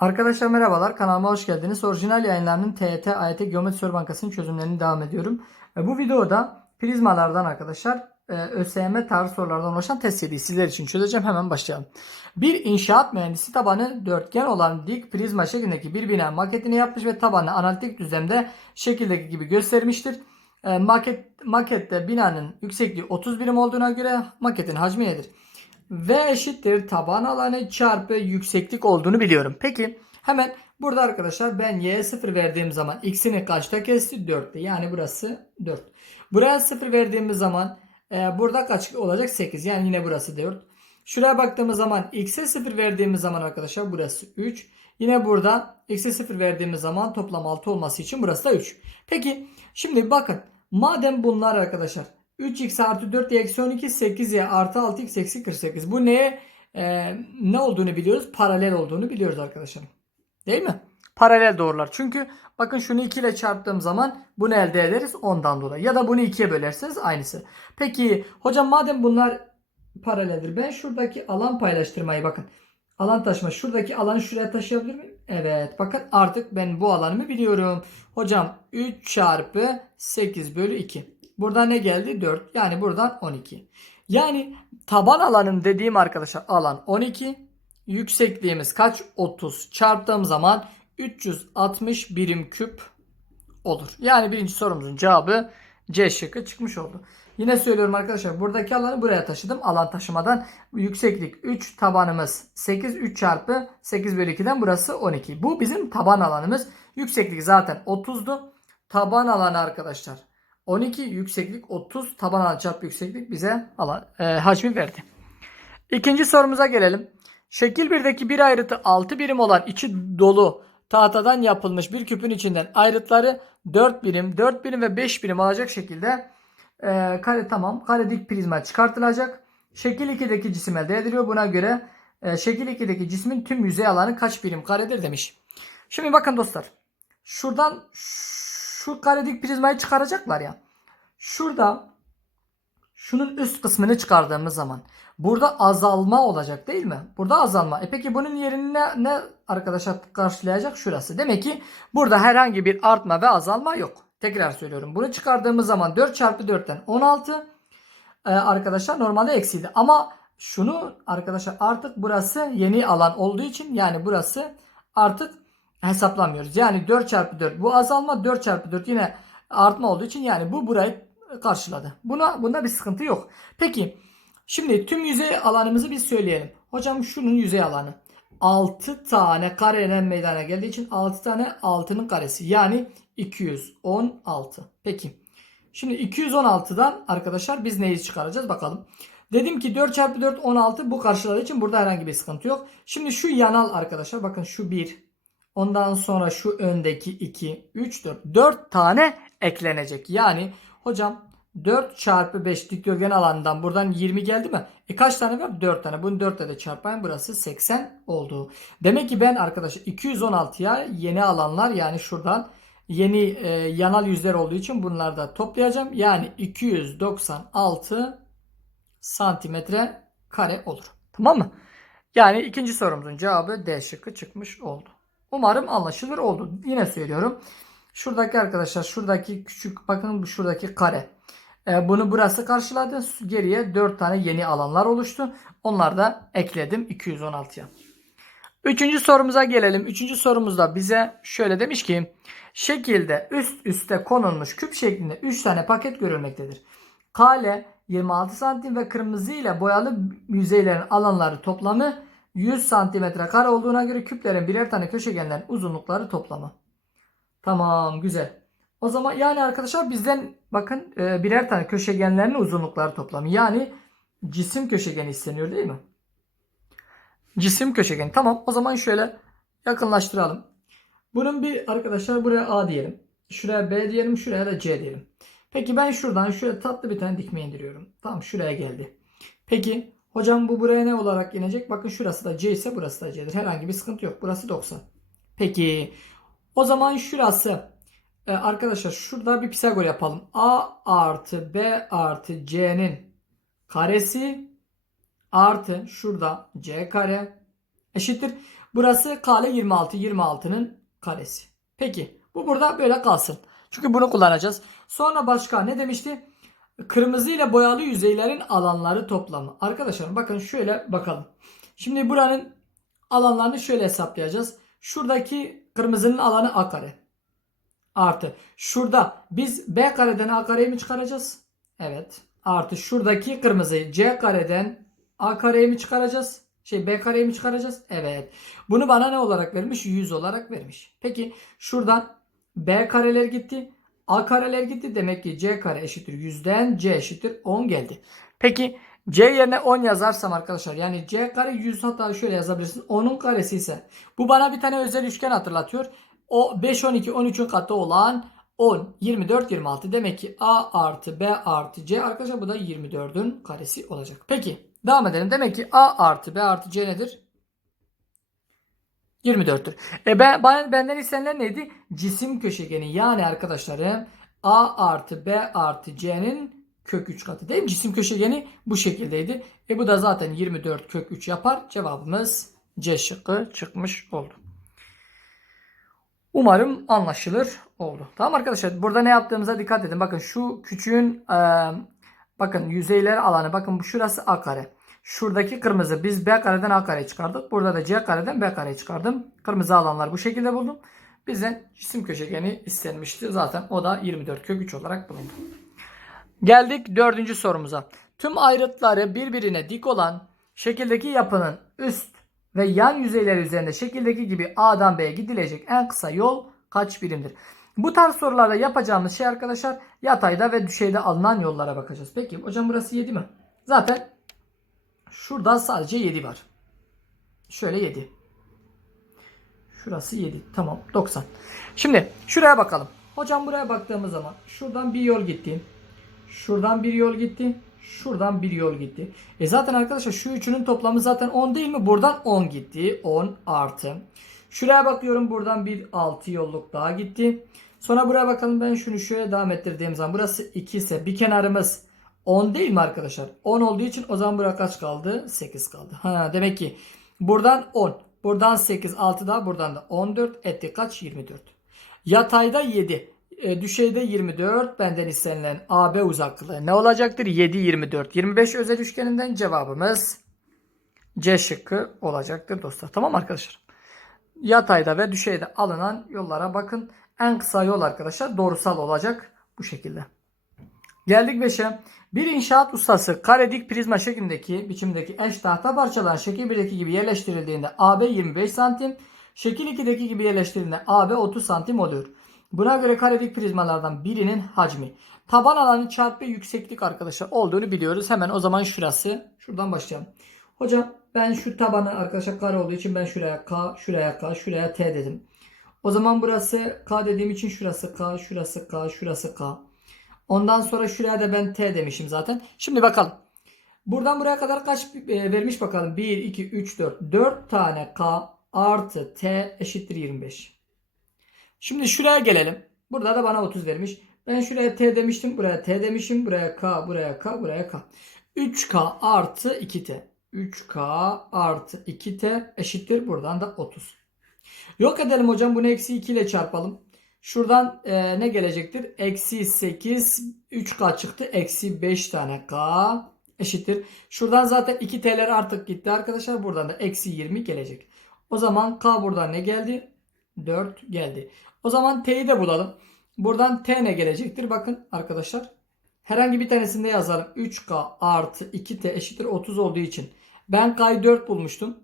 Arkadaşlar merhabalar kanalıma hoş geldiniz. Orijinal yayınlarının TET, AYT Geometri Soru Bankası'nın çözümlerini devam ediyorum. E, Bu videoda prizmalardan arkadaşlar e, ÖSYM tarzı sorulardan oluşan test seriyi sizler için çözeceğim. Hemen başlayalım. Bir inşaat mühendisi tabanı dörtgen olan dik prizma şeklindeki bir bina maketini yapmış ve tabanı analitik düzlemde şekildeki gibi göstermiştir. E, maket, makette binanın yüksekliği 30 birim olduğuna göre maketin hacmi nedir? V eşittir taban alanı çarpı yükseklik olduğunu biliyorum. Peki hemen burada arkadaşlar ben y'ye 0 verdiğim zaman x'ini kaçta kesti? 4'te. Yani burası 4. Buraya 0 verdiğimiz zaman e, burada kaç olacak? 8. Yani yine burası 4. Şuraya baktığımız zaman x'e 0 verdiğimiz zaman arkadaşlar burası 3. Yine burada x'e 0 verdiğimiz zaman toplam 6 olması için burası da 3. Peki şimdi bakın madem bunlar arkadaşlar 3x artı 4 eksi 12 8y artı 6x eksi 48. Bu neye e, ne olduğunu biliyoruz? Paralel olduğunu biliyoruz arkadaşlar. Değil mi? Paralel doğrular. Çünkü bakın şunu 2 ile çarptığım zaman bunu elde ederiz ondan dolayı. Ya da bunu 2'ye bölerseniz aynısı. Peki hocam madem bunlar paraleldir ben şuradaki alan paylaştırmayı bakın. Alan taşıma. Şuradaki alanı şuraya taşıyabilir miyim? Evet. Bakın artık ben bu alanımı biliyorum. Hocam 3 çarpı 8 bölü 2. Buradan ne geldi? 4. Yani buradan 12. Yani taban alanım dediğim arkadaşlar alan 12. Yüksekliğimiz kaç? 30. Çarptığım zaman 360 birim küp olur. Yani birinci sorumuzun cevabı C şıkkı çıkmış oldu. Yine söylüyorum arkadaşlar buradaki alanı buraya taşıdım. Alan taşımadan yükseklik 3 tabanımız 8 3 çarpı 8 bölü 2'den burası 12. Bu bizim taban alanımız. Yükseklik zaten 30'du. Taban alanı arkadaşlar 12 yükseklik 30 taban alanı çarpı yükseklik bize alan, e, hacmi verdi. İkinci sorumuza gelelim. Şekil 1'deki bir ayrıtı 6 birim olan içi dolu tahtadan yapılmış bir küpün içinden ayrıtları 4 birim, 4 birim ve 5 birim olacak şekilde e, kare tamam kare dik prizma çıkartılacak. Şekil 2'deki cisim elde ediliyor. Buna göre e, şekil 2'deki cismin tüm yüzey alanı kaç birim karedir demiş. Şimdi bakın dostlar. Şuradan şu kare dik prizmayı çıkaracaklar ya. Şurada şunun üst kısmını çıkardığımız zaman burada azalma olacak değil mi? Burada azalma. E peki bunun yerini ne, ne arkadaşlar karşılayacak? Şurası. Demek ki burada herhangi bir artma ve azalma yok. Tekrar söylüyorum. Bunu çıkardığımız zaman 4 çarpı 4'ten 16 ee, arkadaşlar normalde eksiydi. Ama şunu arkadaşlar artık burası yeni alan olduğu için yani burası artık hesaplamıyoruz. Yani 4 çarpı 4 bu azalma 4 çarpı 4 yine artma olduğu için yani bu burayı karşıladı. Buna bunda bir sıkıntı yok. Peki şimdi tüm yüzey alanımızı biz söyleyelim. Hocam şunun yüzey alanı 6 tane kareden meydana geldiği için 6 tane 6'nın karesi yani 216. Peki. Şimdi 216'dan arkadaşlar biz neyi çıkaracağız bakalım. Dedim ki 4 çarpı 4 16 bu karşıladığı için burada herhangi bir sıkıntı yok. Şimdi şu yanal arkadaşlar bakın şu 1. Ondan sonra şu öndeki 2, 3, 4. 4 tane eklenecek. Yani hocam 4 çarpı 5 dikdörtgen alanından buradan 20 geldi mi? E kaç tane var? 4 tane. Bunu 4 ile de çarpayım. Burası 80 oldu. Demek ki ben arkadaşlar 216'ya yeni alanlar yani şuradan yeni e, yanal yüzler olduğu için bunları da toplayacağım. Yani 296 santimetre kare olur. Tamam mı? Yani ikinci sorumuzun cevabı D şıkkı çıkmış oldu. Umarım anlaşılır oldu. Yine söylüyorum. Şuradaki arkadaşlar şuradaki küçük bakın şuradaki kare. E, bunu burası karşıladı. Geriye 4 tane yeni alanlar oluştu. Onları da ekledim 216'ya. Üçüncü sorumuza gelelim. Üçüncü sorumuzda bize şöyle demiş ki şekilde üst üste konulmuş küp şeklinde 3 tane paket görülmektedir. Kale 26 santim ve kırmızı ile boyalı yüzeylerin alanları toplamı 100 santimetre kare olduğuna göre küplerin birer tane köşegenlerin uzunlukları toplamı. Tamam güzel. O zaman yani arkadaşlar bizden bakın e, birer tane köşegenlerin uzunlukları toplamı. Yani cisim köşegeni isteniyor değil mi? Cisim köşegeni. Tamam o zaman şöyle yakınlaştıralım. Bunun bir arkadaşlar buraya A diyelim. Şuraya B diyelim. Şuraya da C diyelim. Peki ben şuradan şöyle tatlı bir tane dikme indiriyorum. Tamam şuraya geldi. Peki hocam bu buraya ne olarak inecek? Bakın şurası da C ise burası da C'dir. Herhangi bir sıkıntı yok. Burası 90. Peki o zaman şurası e, arkadaşlar şurada bir Pisagor yapalım. A artı B artı C'nin karesi artı şurada C kare eşittir. Burası kare 26. 26'nın karesi. Peki bu burada böyle kalsın. Çünkü bunu kullanacağız. Sonra başka ne demişti? Kırmızı ile boyalı yüzeylerin alanları toplamı. Arkadaşlar bakın şöyle bakalım. Şimdi buranın alanlarını şöyle hesaplayacağız. Şuradaki kırmızının alanı a kare. Artı şurada biz b kareden a kareyi mi çıkaracağız? Evet. Artı şuradaki kırmızıyı c kareden a kareyi mi çıkaracağız? Şey b kareyi mi çıkaracağız? Evet. Bunu bana ne olarak vermiş? 100 olarak vermiş. Peki şuradan b kareler gitti. A kareler gitti. Demek ki c kare eşittir 100'den c eşittir 10 geldi. Peki c yerine 10 yazarsam arkadaşlar yani c kare 100 hatta şöyle yazabilirsiniz. 10'un karesi ise bu bana bir tane özel üçgen hatırlatıyor. O 5, 12, 13'ün katı olan 10, 24, 26. Demek ki A artı B artı C arkadaşlar bu da 24'ün karesi olacak. Peki devam edelim. Demek ki A artı B artı C nedir? 24'tür. E ben, benden istenilen neydi? Cisim köşegeni yani arkadaşlarım A artı B artı C'nin kök 3 katı değil mi? Cisim köşegeni bu şekildeydi. E bu da zaten 24 kök 3 yapar. Cevabımız C şıkkı çıkmış oldu. Umarım anlaşılır oldu. Tamam arkadaşlar burada ne yaptığımıza dikkat edin. Bakın şu küçüğün e, bakın yüzeyler alanı bakın bu şurası A kare. Şuradaki kırmızı biz B kareden A kareyi çıkardık. Burada da C kareden B kareyi çıkardım. Kırmızı alanlar bu şekilde buldum. Bizden cisim köşegeni istenmişti. Zaten o da 24 kök 3 olarak bulundu. Geldik dördüncü sorumuza. Tüm ayrıtları birbirine dik olan şekildeki yapının üst ve yan yüzeyleri üzerinde şekildeki gibi A'dan B'ye gidilecek en kısa yol kaç birimdir? Bu tarz sorularda yapacağımız şey arkadaşlar yatayda ve düşeyde alınan yollara bakacağız. Peki hocam burası 7 mi? Zaten şurada sadece 7 var. Şöyle 7. Şurası 7. Tamam 90. Şimdi şuraya bakalım. Hocam buraya baktığımız zaman şuradan bir yol gitti. Şuradan bir yol gitti. Şuradan bir yol gitti. E zaten arkadaşlar şu üçünün toplamı zaten 10 değil mi? Buradan 10 gitti. 10 artı. Şuraya bakıyorum buradan bir 6 yolluk daha gitti. Sonra buraya bakalım ben şunu şöyle devam ettirdiğim zaman burası 2 ise bir kenarımız 10 değil mi arkadaşlar? 10 olduğu için o zaman buraya kaç kaldı? 8 kaldı. Ha, demek ki buradan 10. Buradan 8 6 daha buradan da 14 etti kaç? 24. Yatayda 7. E, düşeyde 24. Benden istenilen AB uzaklığı ne olacaktır? 7 24. 25 özel üçgeninden cevabımız C şıkkı olacaktır dostlar. Tamam arkadaşlar? Yatayda ve düşeyde alınan yollara bakın. En kısa yol arkadaşlar doğrusal olacak bu şekilde. Geldik 5'e. Bir inşaat ustası kare dik prizma şeklindeki biçimdeki eş tahta parçaların şekil 1'deki gibi yerleştirildiğinde AB 25 santim, şekil 2'deki gibi yerleştirildiğinde AB 30 santim oluyor. Buna göre kare dik prizmalardan birinin hacmi. Taban alanı çarpı yükseklik arkadaşlar olduğunu biliyoruz. Hemen o zaman şurası. Şuradan başlayalım. Hocam ben şu tabanı arkadaşlar kare olduğu için ben şuraya K, şuraya K, şuraya T dedim. O zaman burası K dediğim için şurası K, şurası K, şurası K. Ondan sonra şuraya da ben T demişim zaten. Şimdi bakalım. Buradan buraya kadar kaç e, vermiş bakalım. 1, 2, 3, 4. 4 tane K artı T eşittir 25. Şimdi şuraya gelelim. Burada da bana 30 vermiş. Ben şuraya T demiştim. Buraya T demişim. Buraya K, buraya K, buraya K. 3K artı 2T. 3K artı 2T eşittir. Buradan da 30. Yok edelim hocam. Bunu eksi 2 ile çarpalım. Şuradan e, ne gelecektir? Eksi 8 3K çıktı. Eksi 5 tane K eşittir. Şuradan zaten 2 T'ler artık gitti arkadaşlar. Buradan da eksi 20 gelecek. O zaman K buradan ne geldi? 4 geldi. O zaman T'yi de bulalım. Buradan T ne gelecektir? Bakın arkadaşlar. Herhangi bir tanesinde yazalım. 3K artı 2T eşittir 30 olduğu için. Ben K'yı 4 bulmuştum.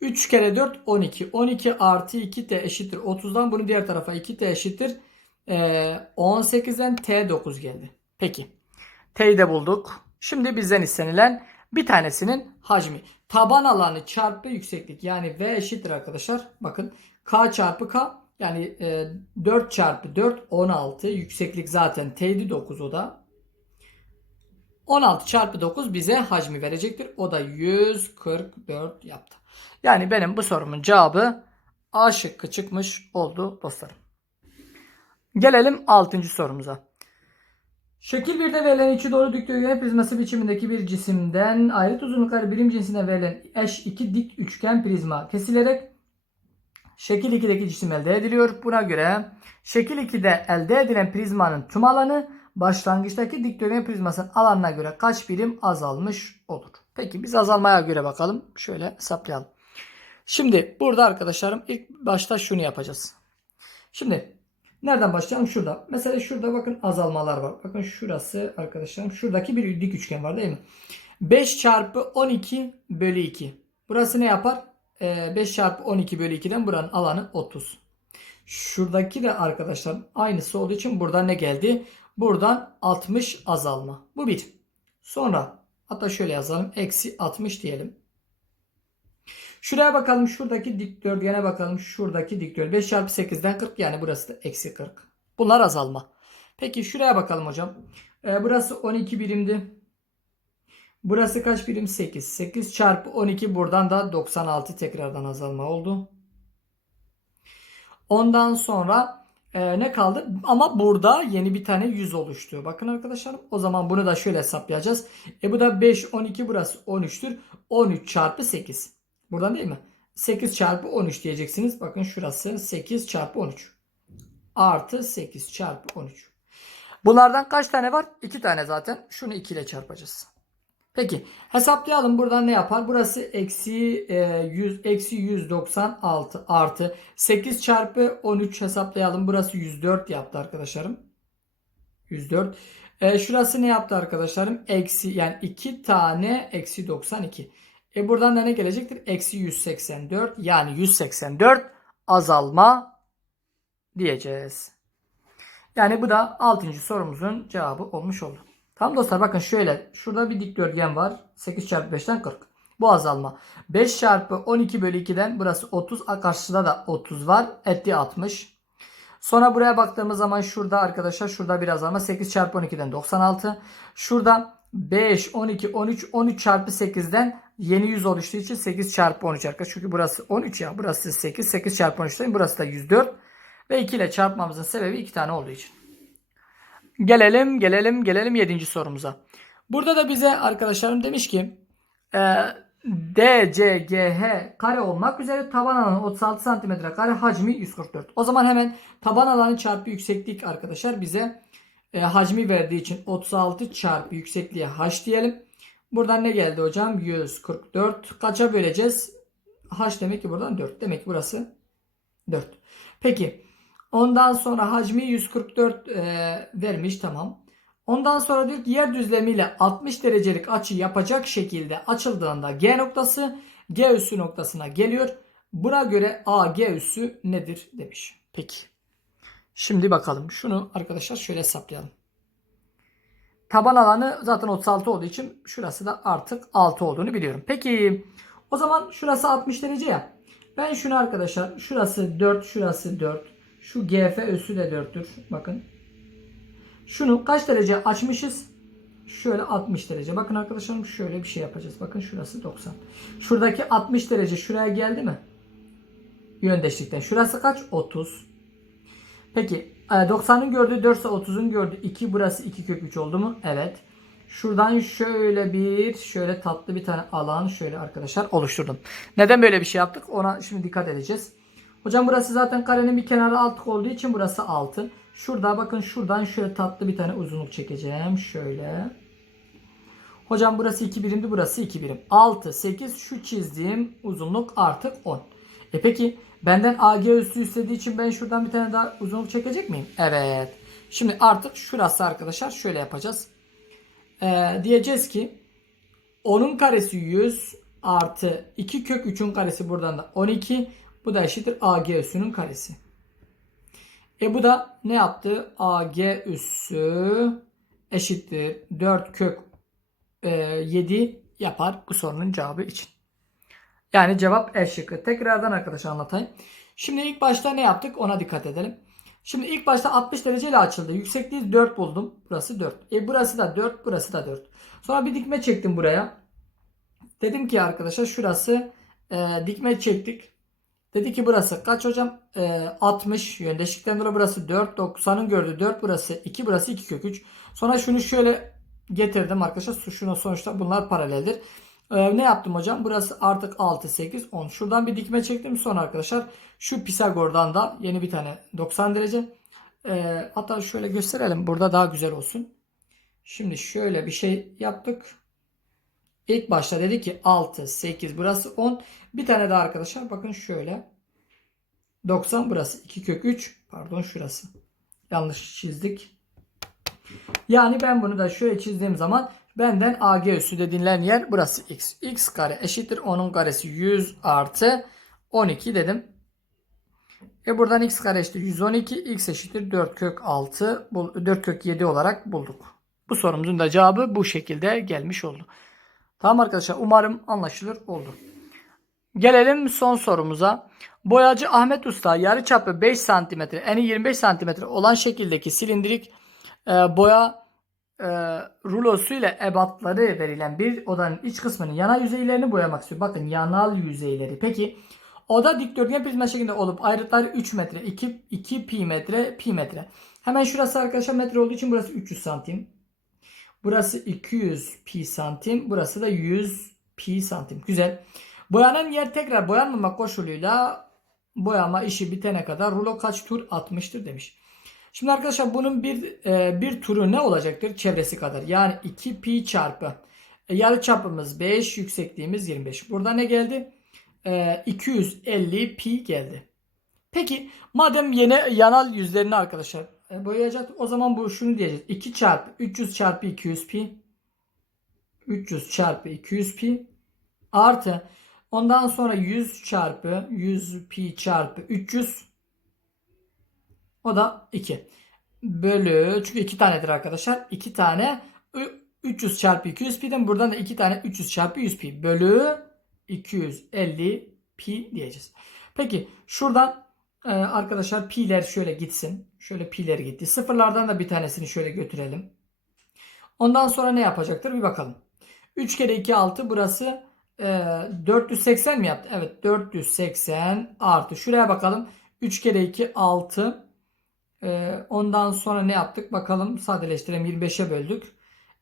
3 kere 4 12. 12 artı 2t eşittir 30'dan bunu diğer tarafa 2t eşittir. Ee, 18'den t 9 geldi. Peki. T'yi de bulduk. Şimdi bizden istenilen bir tanesinin hacmi. Taban alanı çarpı yükseklik. Yani V eşittir arkadaşlar. Bakın K çarpı K. Yani e, 4 çarpı 4 16. Yükseklik zaten T'ydi 9 o da. 16 çarpı 9 bize hacmi verecektir. O da 144 yaptı. Yani benim bu sorumun cevabı A şıkkı çıkmış oldu dostlarım. Gelelim 6. sorumuza. Şekil 1'de verilen içi doğru dikdörtgen prizması biçimindeki bir cisimden ayrıt uzunlukları birim cinsine verilen eş iki dik üçgen prizma kesilerek şekil 2'deki cisim elde ediliyor. Buna göre şekil 2'de elde edilen prizmanın tüm alanı başlangıçtaki dikdörtgen prizmasının alanına göre kaç birim azalmış olur? Peki biz azalmaya göre bakalım. Şöyle hesaplayalım. Şimdi burada arkadaşlarım ilk başta şunu yapacağız. Şimdi nereden başlayalım? Şurada. Mesela şurada bakın azalmalar var. Bakın şurası arkadaşlarım. Şuradaki bir dik üçgen var değil mi? 5 çarpı 12 bölü 2. Burası ne yapar? Ee, 5 çarpı 12 bölü 2'den buranın alanı 30. Şuradaki de arkadaşlar aynısı olduğu için burada ne geldi? Buradan 60 azalma. Bu bir. Sonra hatta şöyle yazalım. Eksi 60 diyelim. Şuraya bakalım. Şuradaki dikdörtgene bakalım. Şuradaki dikdörtgen. 5 çarpı 8'den 40 yani burası da eksi 40. Bunlar azalma. Peki şuraya bakalım hocam. Ee, burası 12 birimdi. Burası kaç birim? 8. 8 çarpı 12 buradan da 96 tekrardan azalma oldu. Ondan sonra e, ne kaldı? Ama burada yeni bir tane 100 oluştu. Bakın arkadaşlarım o zaman bunu da şöyle hesaplayacağız. E bu da 5, 12 burası 13'tür. 13 çarpı 8. Buradan değil mi? 8 çarpı 13 diyeceksiniz. Bakın şurası 8 çarpı 13. Artı 8 çarpı 13. Bunlardan kaç tane var? 2 tane zaten. Şunu 2 ile çarpacağız. Peki hesaplayalım buradan ne yapar? Burası eksi e, 100 eksi 196 artı 8 çarpı 13 hesaplayalım. Burası 104 yaptı arkadaşlarım. 104. E, şurası ne yaptı arkadaşlarım? Eksi yani 2 tane eksi 92. E buradan da ne gelecektir? Eksi 184 yani 184 azalma diyeceğiz. Yani bu da 6. sorumuzun cevabı olmuş oldu. Tamam dostlar bakın şöyle. Şurada bir dikdörtgen var. 8 çarpı 5'ten 40. Bu azalma. 5 çarpı 12 bölü 2'den burası 30. Karşıda da 30 var. Etti 60. Sonra buraya baktığımız zaman şurada arkadaşlar şurada bir azalma. 8 çarpı 12'den 96. Şurada 5, 12, 13, 13 çarpı 8'den yeni 100 oluştuğu için 8 çarpı 13 arkadaşlar. Çünkü burası 13 ya. Burası 8. 8 çarpı 13'ten burası da 104. Ve 2 ile çarpmamızın sebebi 2 tane olduğu için. Gelelim gelelim gelelim 7. sorumuza. Burada da bize arkadaşlarım demiş ki e, DCGH kare olmak üzere taban alanı 36 cm kare hacmi 144. O zaman hemen taban alanı çarpı yükseklik arkadaşlar bize e, hacmi verdiği için 36 çarpı yüksekliğe h diyelim. Buradan ne geldi hocam? 144. Kaça böleceğiz? H demek ki buradan 4. Demek ki burası 4. Peki Ondan sonra hacmi 144 e, vermiş tamam. Ondan sonra diyor ki yer düzlemiyle 60 derecelik açı yapacak şekilde açıldığında G noktası G üssü noktasına geliyor. Buna göre AG üssü nedir demiş. Peki. Şimdi bakalım. Şunu arkadaşlar şöyle hesaplayalım. Taban alanı zaten 36 olduğu için şurası da artık 6 olduğunu biliyorum. Peki o zaman şurası 60 derece ya. Ben şunu arkadaşlar şurası 4 şurası 4 şu GF üssü de 4'tür. Bakın. Şunu kaç derece açmışız? Şöyle 60 derece. Bakın arkadaşlarım şöyle bir şey yapacağız. Bakın şurası 90. Şuradaki 60 derece şuraya geldi mi? Yöndeşlikten. Şurası kaç? 30. Peki 90'ın gördüğü 4 ise 30'un gördüğü 2. Burası 2 kök 3 oldu mu? Evet. Şuradan şöyle bir şöyle tatlı bir tane alan şöyle arkadaşlar oluşturdum. Neden böyle bir şey yaptık? Ona şimdi dikkat edeceğiz. Hocam burası zaten karenin bir kenarı altı olduğu için burası 6. Şurada bakın şuradan şöyle tatlı bir tane uzunluk çekeceğim. Şöyle. Hocam burası 2 birimdi burası 2 birim. 6, 8 şu çizdiğim uzunluk artık 10. E peki benden AG üssü istediği için ben şuradan bir tane daha uzunluk çekecek miyim? Evet. Şimdi artık şurası arkadaşlar şöyle yapacağız. Ee, diyeceğiz ki 10'un karesi 100 artı 2 kök 3'ün karesi buradan da 12. Bu da eşittir AG üssünün karesi. E bu da ne yaptı? AG üssü eşittir 4 kök e, 7 yapar bu sorunun cevabı için. Yani cevap E şıkkı. Tekrardan arkadaşlar anlatayım. Şimdi ilk başta ne yaptık ona dikkat edelim. Şimdi ilk başta 60 dereceyle açıldı. Yüksekliği 4 buldum. Burası 4. E burası da 4, burası da 4. Sonra bir dikme çektim buraya. Dedim ki arkadaşlar şurası e, dikme çektik. Dedi ki burası kaç hocam? Ee, 60 yöndeşlikten dolayı burası 4. 90'ın gördüğü 4 burası 2 burası 2 kök 3. Sonra şunu şöyle getirdim arkadaşlar. Şuna sonuçta bunlar paraleldir. Ee, ne yaptım hocam? Burası artık 6, 8, 10. Şuradan bir dikme çektim. Sonra arkadaşlar şu Pisagor'dan da yeni bir tane 90 derece. Ee, hatta şöyle gösterelim. Burada daha güzel olsun. Şimdi şöyle bir şey yaptık. İlk başta dedi ki 6, 8 burası 10. Bir tane daha arkadaşlar bakın şöyle. 90 burası 2 kök 3. Pardon şurası. Yanlış çizdik. Yani ben bunu da şöyle çizdiğim zaman benden AG üssü dediğinden yer burası x. x kare eşittir 10'un karesi 100 artı 12 dedim. E buradan x kare eşittir 112. x eşittir 4 kök 6. 4 kök 7 olarak bulduk. Bu sorumuzun da cevabı bu şekilde gelmiş oldu. Tamam arkadaşlar umarım anlaşılır oldu. Gelelim son sorumuza. Boyacı Ahmet Usta yarıçapı 5 cm, eni 25 cm olan şekildeki silindirik e, boya e, rulosu ile ebatları verilen bir odanın iç kısmının yanal yüzeylerini boyamak istiyor. Bakın yanal yüzeyleri. Peki oda dikdörtgen prizma şeklinde olup ayrıtları 3 metre, 2, 2 pi metre, pi metre. Hemen şurası arkadaşlar metre olduğu için burası 300 santim. Burası 200 pi santim. Burası da 100 pi santim. Güzel. Boyanan yer tekrar boyanmamak koşuluyla boyama işi bitene kadar rulo kaç tur atmıştır demiş. Şimdi arkadaşlar bunun bir e, bir turu ne olacaktır? Çevresi kadar. Yani 2 pi çarpı e, yarı çapımız 5, yüksekliğimiz 25. Burada ne geldi? E, 250 pi geldi. Peki madem yeni yanal yüzlerini arkadaşlar e, boyayacak o zaman bu şunu diyeceğiz. 2 çarpı 300 çarpı 200 pi 300 çarpı 200 pi artı ondan sonra 100 çarpı 100 pi çarpı 300 o da 2 bölü çünkü 2 tanedir arkadaşlar 2 tane 300 çarpı 200 pi'den buradan da 2 tane 300 çarpı 100 pi bölü 250 pi diyeceğiz. Peki şuradan e, arkadaşlar pi'ler şöyle gitsin. Şöyle pi'ler gitti. Sıfırlardan da bir tanesini şöyle götürelim. Ondan sonra ne yapacaktır bir bakalım. 3 kere 2 6 burası e, 480 mi yaptı? Evet 480 artı şuraya bakalım. 3 kere 2 6 e, ondan sonra ne yaptık bakalım sadeleştirelim 25'e böldük.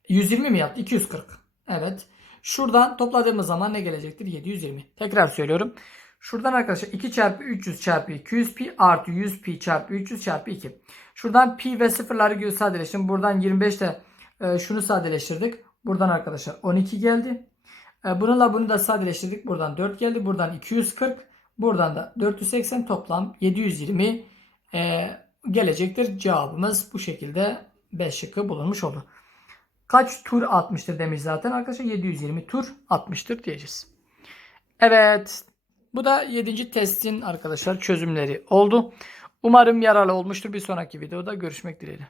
120 mi yaptı? 240. Evet. Şuradan topladığımız zaman ne gelecektir? 720. Tekrar söylüyorum. Şuradan arkadaşlar 2 çarpı 300 çarpı 200 pi artı 100 pi çarpı 300 çarpı 2. Şuradan pi ve sıfırları sadeleştirdim. Buradan 25 de e, şunu sadeleştirdik. Buradan arkadaşlar 12 geldi. E, bununla bunu da sadeleştirdik. Buradan 4 geldi. Buradan 240. Buradan da 480 toplam 720 e, gelecektir. Cevabımız bu şekilde 5 şıkkı bulunmuş oldu. Kaç tur atmıştır demiş zaten arkadaşlar. 720 tur atmıştır diyeceğiz. Evet. Bu da 7. testin arkadaşlar çözümleri oldu. Umarım yararlı olmuştur. Bir sonraki videoda görüşmek dileğiyle.